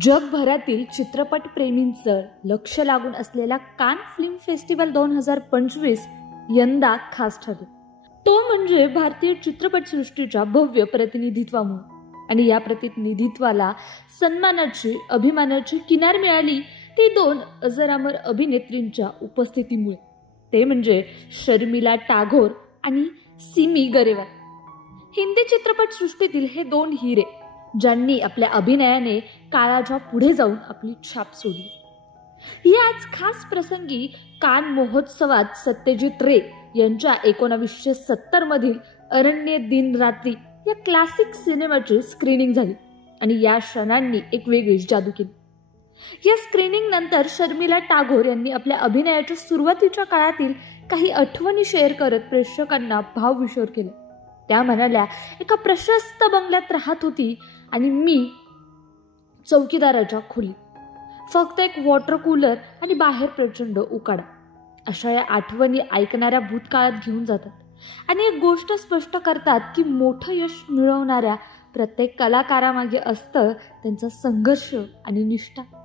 जगभरातील चित्रपटप्रेमींचं लक्ष लागून असलेला कान फिल्म फेस्टिवल 2025 यंदा खास ठरला. तो म्हणजे भारतीय चित्रपटसृष्टीच्या भव्य प्रतिनिधित्वामुळे. आणि या प्रतिनिधित्वाला सन्मानाची, अभिमानाची किनार मिळाली ती दोन अजरामर अभिनेत्रींच्या उपस्थितीमुळे. ते म्हणजे शर्मिला टागोर आणि सिमी गरेवाल. हिंदी चित्रपटसृष्टीतील हे दोन हिरे ज्यांनी आपल्या अभिनयाने काळाच्या पुढे जाऊन आपली छाप सोडली. याच खास प्रसंगी कान महोत्सवात सत्यजित रे यांच्या 1970 मधील अरण्य दिन रात्री या क्लासिक सिनेमाची स्क्रीनिंग झाली आणि या क्षणांनी एक वेगळीच जादू केली. या स्क्रीनिंग नंतर शर्मिला टागोर यांनी आपल्या अभिनयाच्या सुरुवातीच्या काळातील काही आठवणी शेअर करत प्रेक्षकांना भावविशोर केले. त्या म्हणाल्या, एका प्रशस्त बंगल्यात राहत होती आणि मी चौकीदाराच्या खोलीत. फक्त एक वॉटर कूलर आणि बाहेर प्रचंड उकाडा. अशा या आठवणी ऐकणाऱ्या भूतकाळात घेऊन जातात आणि एक गोष्ट स्पष्ट करतात की मोठं यश मिळवणाऱ्या प्रत्येक कलाकारामागे असतं त्यांचा संघर्ष आणि निष्ठा.